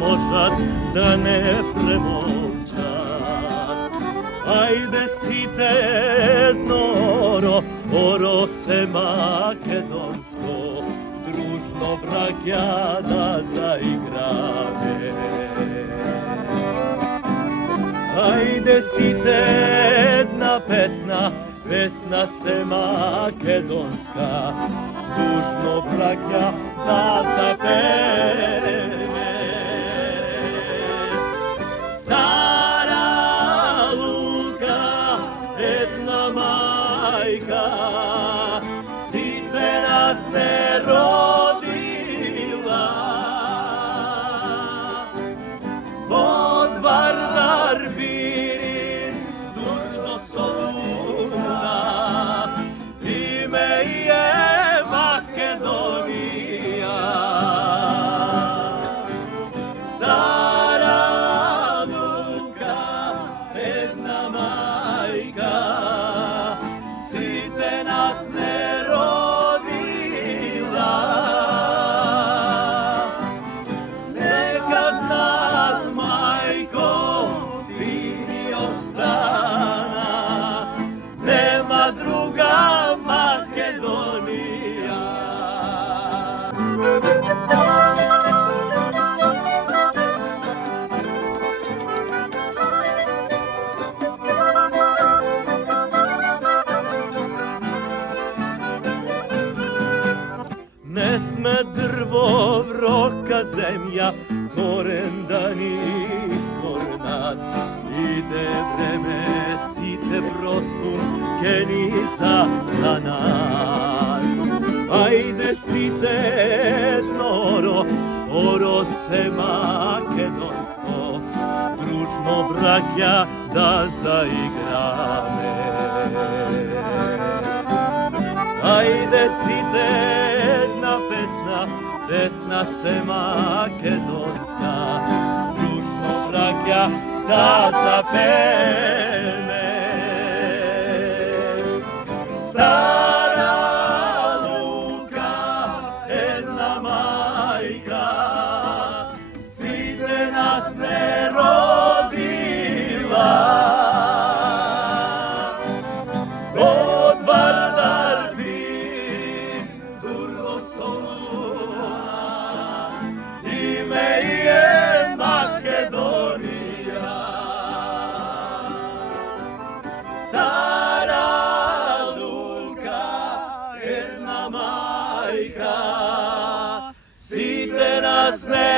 можат да не премолчат. Ајде сите едноро, оро се македонско, дружно браќа да заиграме. Ајде сите една песна, песна се македонска, дружно браќа да запеме. Стара лука, една мајка, сите нас не родила. Од Вардар Пирин, дур до Солуна, име е Македонија. Стара лука, една мајка, сите нас не родила. Нека знат, мајко, ти ни остана, нема друга Македонија. Не сме дрво, врока земја, корен да ни искорнат. Иде време, сите простум ке ни застанат. Ајде сите едноро, оро се македонско, дружно браќа да заиграме. Ајде сите една песна, песна се македонска, дружно браќа да запеме. Стара лука, една мајка, сите нас не родила. Од Вардар Пирин, дур до Солуна, име е Македонија. Стара лука, една мајка, сите нас не